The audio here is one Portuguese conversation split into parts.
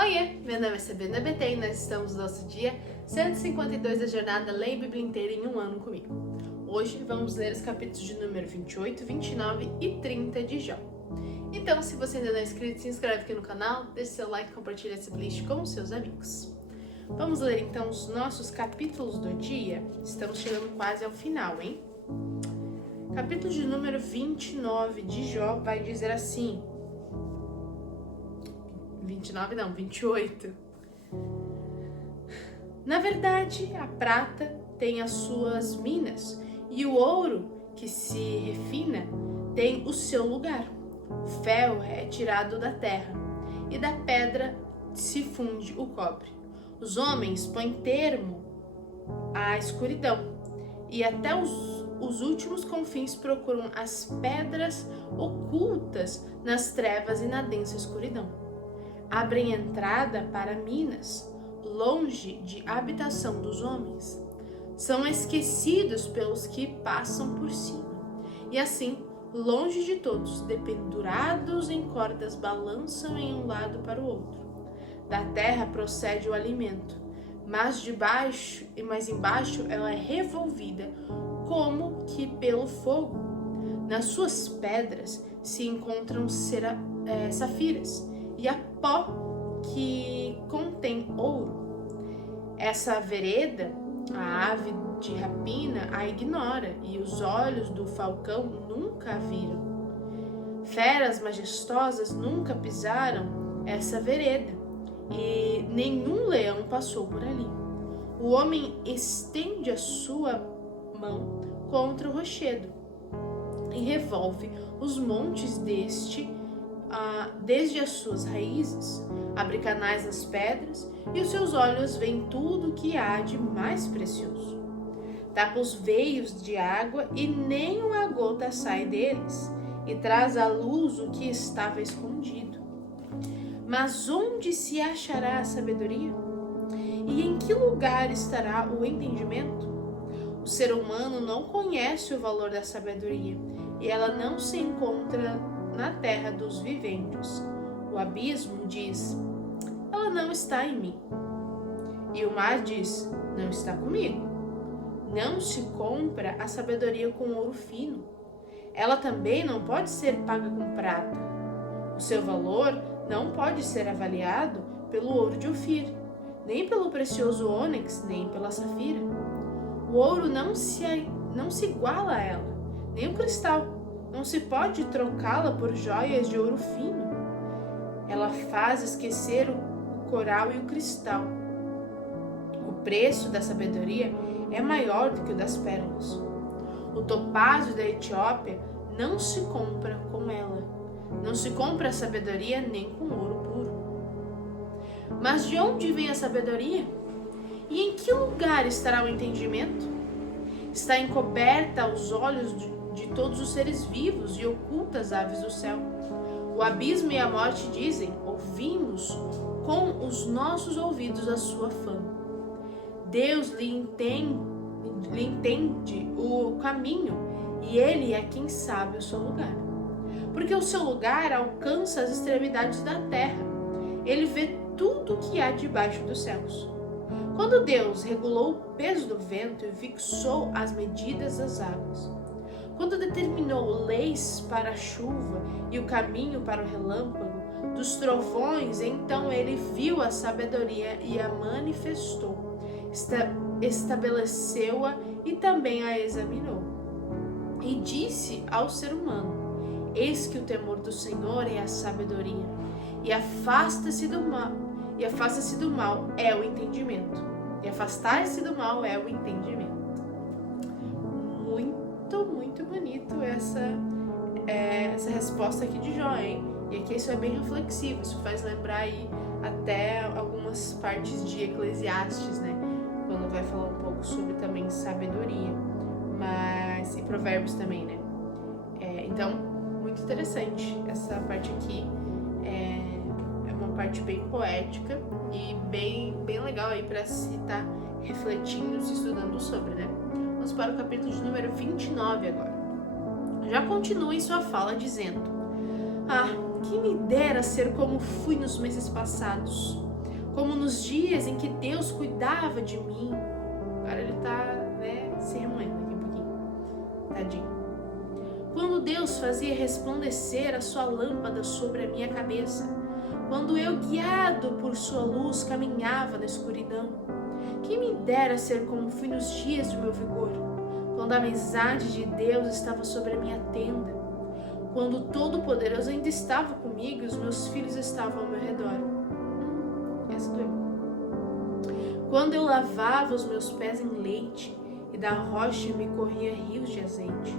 Oiê, meu nome é Sabrina BT e nós estamos no nosso dia 152 da jornada Leia a Bíblia inteira em um ano comigo. Hoje vamos ler os capítulos de número 28, 29 e 30 de Jó. Então, se você ainda não é inscrito, se inscreve aqui no canal, deixe seu like e compartilha esse playlist com os seus amigos. Vamos ler então os nossos capítulos do dia. Estamos chegando quase ao final, hein? Capítulo de número 29 de Jó vai dizer assim... 28. Na verdade, a prata tem as suas minas e o ouro que se refina tem o seu lugar. O ferro é tirado da terra e da pedra se funde o cobre. Os homens põem termo à escuridão e até os últimos confins procuram as pedras ocultas nas trevas e na densa escuridão. Abrem entrada para minas, longe de habitação dos homens. São esquecidos pelos que passam por cima. E assim, longe de todos, dependurados em cordas, balançam em um lado para o outro. Da terra procede o alimento, mas embaixo ela é revolvida como que pelo fogo. Nas suas pedras se encontram safiras e a pó que contém ouro. Essa vereda, a ave de rapina a ignora e os olhos do falcão nunca a viram. Feras majestosas nunca pisaram essa vereda e nenhum leão passou por ali. O homem estende a sua mão contra o rochedo e revolve os montes desde as suas raízes, abre canais nas pedras e os seus olhos veem tudo o que há de mais precioso. Tapa os veios de água e nem uma gota sai deles, e traz à luz o que estava escondido. Mas onde se achará a sabedoria? E em que lugar estará o entendimento? O ser humano não conhece o valor da sabedoria, e ela não se encontra na terra dos viventes. O abismo diz, ela não está em mim. E o mar diz, não está comigo. Não se compra a sabedoria com ouro fino. Ela também não pode ser paga com prata. O seu valor não pode ser avaliado pelo ouro de Ofir, nem pelo precioso ônix, nem pela safira. O ouro não se iguala a ela, nem o cristal. Não se pode trocá-la por joias de ouro fino. Ela faz esquecer o coral e o cristal. O preço da sabedoria é maior do que o das pérolas. O topázio da Etiópia não se compra com ela. Não se compra a sabedoria nem com ouro puro. Mas de onde vem a sabedoria? E em que lugar estará o entendimento? Está encoberta aos olhos de todos os seres vivos e oculta as aves do céu. O abismo e a morte dizem, ouvimos com os nossos ouvidos a sua fama. Deus lhe entende o caminho e ele é quem sabe o seu lugar. Porque o seu lugar alcança as extremidades da terra. Ele vê tudo o que há debaixo dos céus. Quando Deus regulou o peso do vento e fixou as medidas das águas, quando determinou leis para a chuva e o caminho para o relâmpago, dos trovões, então ele viu a sabedoria e a manifestou, estabeleceu-a e também a examinou. E disse ao ser humano, eis que o temor do Senhor é a sabedoria, e afasta-se do mal é o entendimento. E afastar-se do mal é o entendimento. Muito bonito essa resposta aqui de Jó, hein? E aqui isso é bem reflexivo, isso faz lembrar aí até algumas partes de Eclesiastes, né? Quando vai falar um pouco sobre também sabedoria, e provérbios também, né? Então, muito interessante essa parte aqui, é uma parte bem poética e bem legal aí para se estar refletindo, se estudando sobre, né? Vamos para o capítulo de número 29 agora. Já continua em sua fala dizendo, que me dera ser como fui nos meses passados, como nos dias em que Deus cuidava de mim. Agora ele tá, se remoendo aqui um pouquinho. Tadinho. Quando Deus fazia resplandecer a sua lâmpada sobre a minha cabeça, quando eu, guiado por sua luz, caminhava na escuridão. Quem me dera ser como fui nos dias do meu vigor, quando a amizade de Deus estava sobre a minha tenda, quando o Todo-Poderoso ainda estava comigo e os meus filhos estavam ao meu redor. Essa doeu. Quando eu lavava os meus pés em leite e da rocha me corria rios de azeite,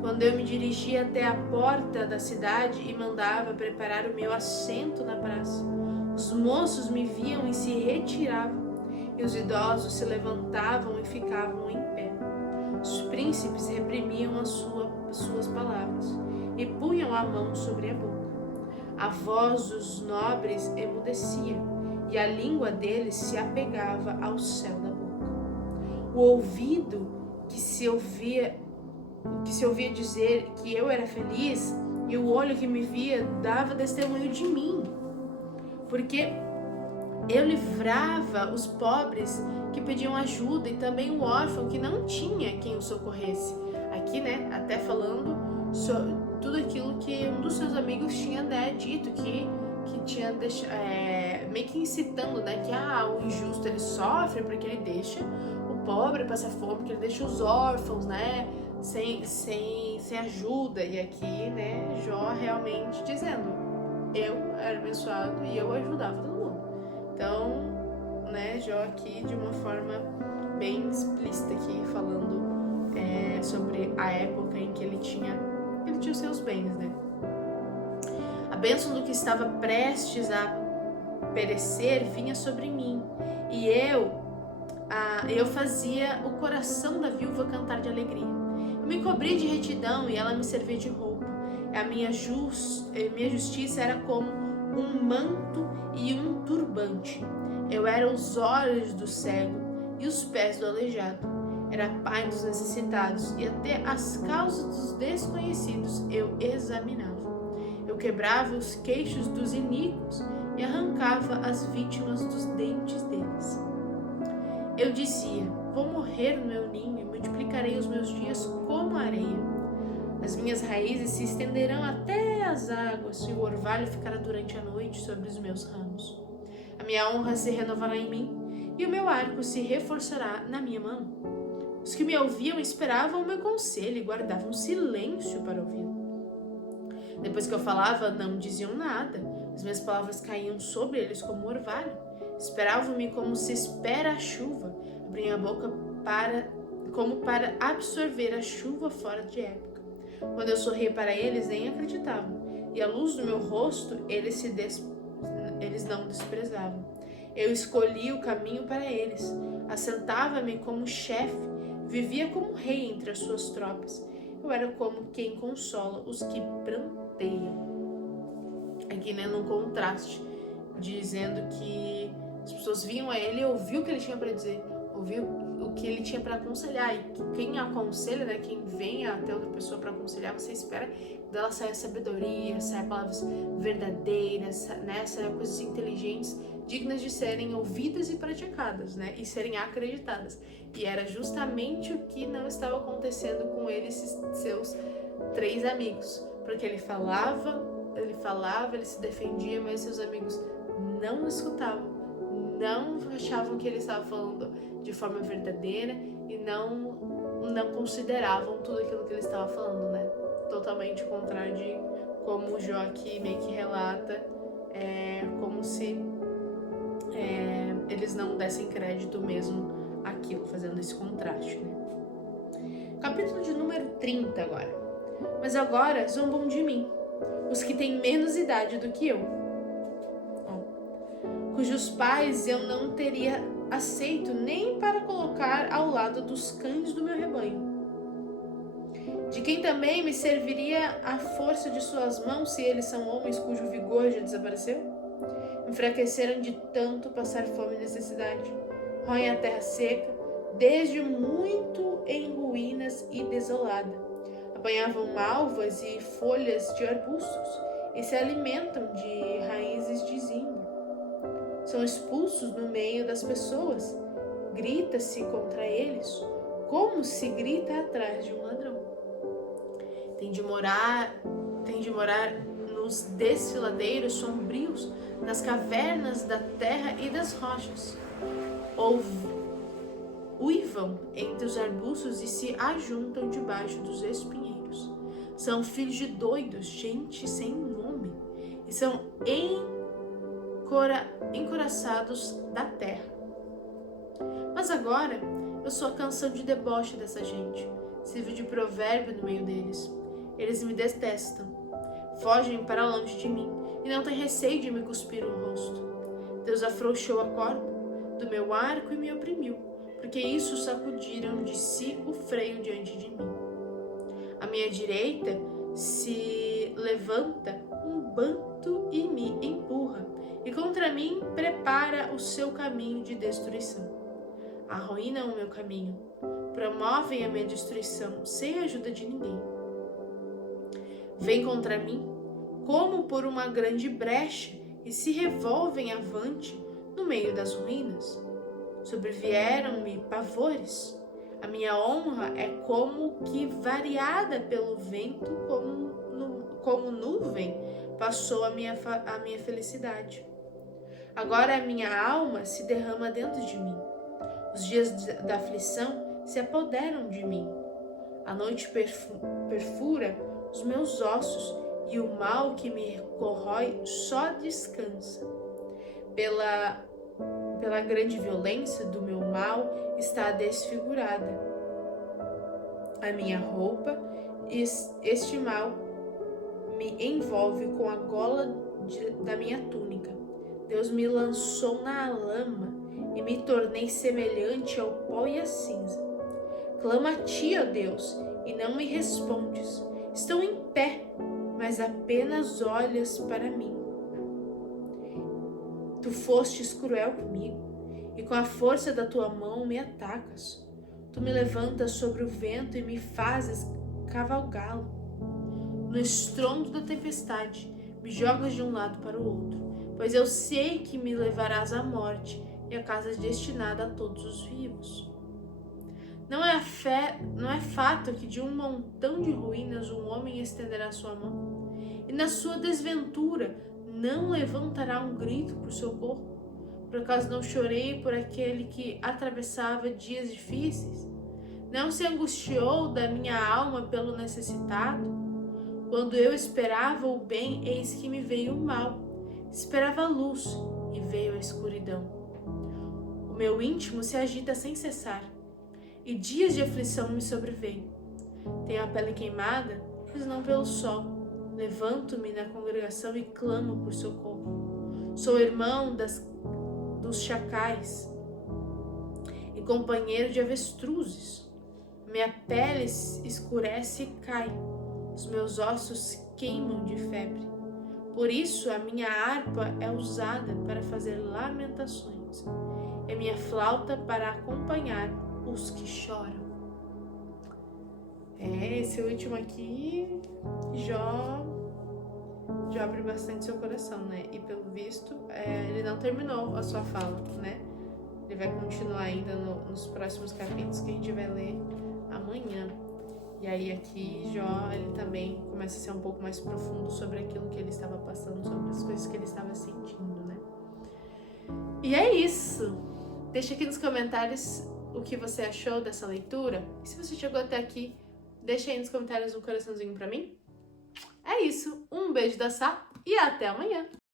quando eu me dirigia até a porta da cidade e mandava preparar o meu assento na praça, os moços me viam e se retiravam, e os idosos se levantavam e ficavam em pé. Os príncipes reprimiam as suas palavras e punham a mão sobre a boca. A voz dos nobres emudecia e a língua deles se apegava ao céu da boca. O ouvido que se ouvia dizer que eu era feliz e o olho que me via dava testemunho de mim, porque eu livrava os pobres que pediam ajuda e também o órfão que não tinha quem o socorresse. Aqui, até falando sobre tudo aquilo que um dos seus amigos tinha dito, que tinha deixado, meio que incitando, que o injusto ele sofre porque ele deixa o pobre passar fome, porque ele deixa os órfãos, sem ajuda. E aqui, Jó realmente dizendo, eu era abençoado e eu ajudava todo mundo. Então, Jó aqui de uma forma bem explícita aqui, falando sobre a época em que ele tinha os seus bens, A bênção do que estava prestes a perecer vinha sobre mim, e eu fazia o coração da viúva cantar de alegria. Eu me cobri de retidão e ela me servia de roupa. A minha justiça era como um manto e um turbante. Eu era os olhos do cego e os pés do aleijado. Era pai dos necessitados e até as causas dos desconhecidos eu examinava. Eu quebrava os queixos dos iníquos e arrancava as vítimas dos dentes deles. Eu dizia, vou morrer no meu ninho e multiplicarei os meus dias como a areia. As minhas raízes se estenderão até as águas e o orvalho ficará durante a noite sobre os meus ramos. A minha honra se renovará em mim e o meu arco se reforçará na minha mão. Os que me ouviam esperavam o meu conselho e guardavam silêncio para ouvi-lo. Depois que eu falava, não diziam nada. As minhas palavras caíam sobre eles como orvalho. Esperavam-me como se espera a chuva. Abriam a boca como para absorver a chuva fora de época. Quando eu sorria para eles, nem acreditavam. E à luz do meu rosto, eles não desprezavam. Eu escolhi o caminho para eles. Assentava-me como chefe. Vivia como rei entre as suas tropas. Eu era como quem consola os que pranteiam. Aqui, num contraste, dizendo que as pessoas vinham a ele e ouviam o que ele tinha para dizer, ouviu o que ele tinha para aconselhar. E quem aconselha, quem vem até outra pessoa para aconselhar, você espera dela saia sabedoria, saia palavras verdadeiras, saia coisas inteligentes, dignas de serem ouvidas e praticadas, e serem acreditadas. E era justamente o que não estava acontecendo com ele, esses seus 3 amigos, porque ele falava, ele se defendia, mas seus amigos não escutavam, não achavam que ele estava falando de forma verdadeira e não consideravam tudo aquilo que ele estava falando, Totalmente contrário de como o Jó aqui meio que relata, como se eles não dessem crédito mesmo àquilo, fazendo esse contraste, Capítulo de número 30 agora. Mas agora zombam de mim, os que têm menos idade do que eu, cujos pais eu não teria aceito nem para colocar ao lado dos cães do meu rebanho, de quem também me serviria a força de suas mãos se eles são homens cujo vigor já desapareceu? Enfraqueceram de tanto passar fome e necessidade, roem a terra seca, desde muito em ruínas e desolada. Apanhavam malvas e folhas de arbustos e se alimentam de raízes de zimbro. são expulsos no meio das pessoas. Grita-se contra eles, como se grita atrás de um ladrão. Tem de morar nos desfiladeiros sombrios, nas cavernas da terra e das rochas. Uivam entre os arbustos e se ajuntam debaixo dos espinheiros. São filhos de doidos, gente sem nome, e são encoraçados da terra. Mas agora eu sou a canção de deboche dessa gente, sirvo de provérbio no meio deles. Eles me detestam, fogem para longe de mim e não têm receio de me cuspir o rosto. Deus afrouxou a corda do meu arco e me oprimiu, porque isso sacudiram de si o freio diante de mim. À minha direita se levanta um bando e me empurra, e contra mim prepara o seu caminho de destruição. Arruinam o meu caminho, promovem a minha destruição sem a ajuda de ninguém. Vêm contra mim como por uma grande brecha e se revolvem avante no meio das ruínas. Sobrevieram-me pavores. A minha honra é como que variada pelo vento, como nuvem passou a minha felicidade. Agora a minha alma se derrama dentro de mim. Os dias da aflição se apoderam de mim. A noite perfura os meus ossos e o mal que me corrói só descansa. Pela grande violência do meu mal está desfigurada a minha roupa, e este mal me envolve com a gola da minha túnica. Deus me lançou na lama e me tornei semelhante ao pó e à cinza. Clamo a ti, ó Deus, e não me respondes. Estou em pé, mas apenas olhas para mim. Tu fostes cruel comigo, e com a força da tua mão me atacas. Tu me levantas sobre o vento e me fazes cavalgá-lo. No estrondo da tempestade, me jogas de um lado para o outro, pois eu sei que me levarás à morte e à casa destinada a todos os vivos. Não é fato que de um montão de ruínas um homem estenderá sua mão, e na sua desventura não levantará um grito por socorro? Por acaso não chorei por aquele que atravessava dias difíceis? Não se angustiou da minha alma pelo necessitado? Quando eu esperava o bem, eis que me veio o mal. Esperava a luz e veio a escuridão. O meu íntimo se agita sem cessar, e dias de aflição me sobrevêm. Tenho a pele queimada, mas não pelo sol. Levanto-me na congregação e clamo por socorro. Sou irmão dos chacais e companheiro de avestruzes. Minha pele escurece e cai. Os meus ossos queimam de febre. Por isso a minha harpa é usada para fazer lamentações, e a minha flauta para acompanhar os que choram. Esse último aqui já abre bastante seu coração, né? E pelo visto, ele não terminou a sua fala, né? Ele vai continuar ainda nos próximos capítulos que a gente vai ler amanhã. E aí aqui Jó, ele também começa a ser um pouco mais profundo sobre aquilo que ele estava passando, sobre as coisas que ele estava sentindo, né? E é isso! Deixa aqui nos comentários o que você achou dessa leitura. E se você chegou até aqui, deixa aí nos comentários um coraçãozinho pra mim. É isso, um beijo da Sá e até amanhã!